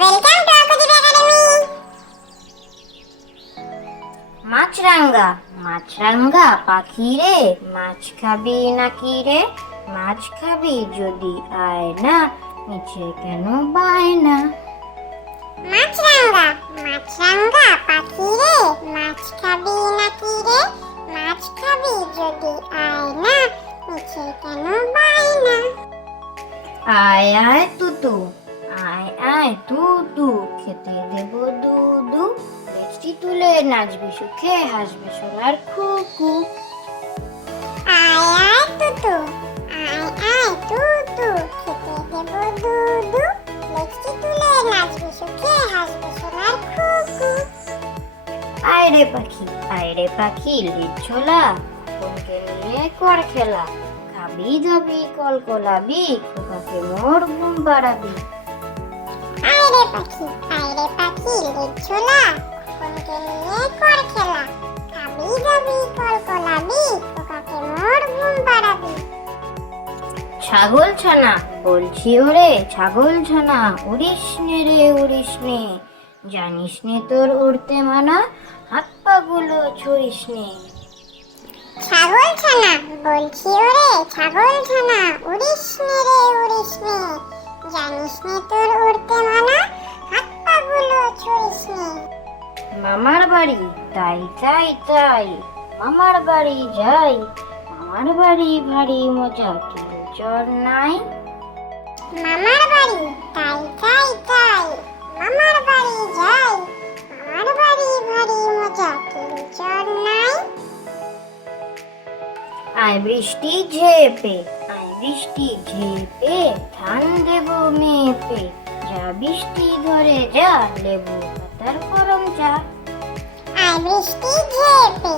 Welcome to ArkoDeep Academy. মাছরাঙ্গা মাছরাঙ্গা পাখি রে, মাছ খাবি নাকি রে? মাছ খাবি যদি আয় না, নিচে কেন বায়না? মাছরাঙ্গা মাছরাঙ্গা পাখি রে, মাছ খাবি নাকি রে? মাছ খাবি যদি আয় না, নিচে কেন বায়না? আয় আয় তুতু, আয় আয় তুতু, খেতে দেব দুদু, লেজটি তুলে নাচবি সুখে, হাসবে সোনার খুকু। আয় আয় তুতু, আয় আয় তুতু, খেতে দেব দুদু, লেজটি তুলে নাচবি সুখে, হাসবে সোনার খুকু। আয় রে পাখি লিজ ছোলা, কোনকে নিয়ে কর খেলা, খাবি দাবি কলকলাবি, খোকাকে মোর ঘুম পাড়াবি। আয় রে পাখি লেজ ছোলা, কোনকে নিয়ে কর খেলা, খাবি যাবি কলকলাবি, খোকাকে মোর ঘুম পাড়াবি। ছাগল ছানা বলছি ওরে, ছাগল ছানা উড়িস নে রে উড়িস নে, জানিস নে তোর উড়তে মানা, হাত পা গুলো ছড়িস নে। ছাগল ছানা বলছি ওরে, ছাগল ছানা উড়িস নে রে উড়িস নে, জানিস নে তোর উড়তে মানা, হাত পা গুলো ছড়িস নে। মামার বাড়ি তাই তাই তাই, মামার বাড়ি যাই, মামার বাড়ি ভারী মজা, কেউ চর নাই। মামার বাড়ি তাই তাই তাই, মামার বাড়ি যাই, মামার বাড়ি ভারী মজা, কেউ চর নাই। আয় বৃষ্টি ঝেপে, ধান দেব মেপে, যা বৃষ্টি ধরে যা, লেবু পাতার গরম চা। আয় বৃষ্টি ঝেপে,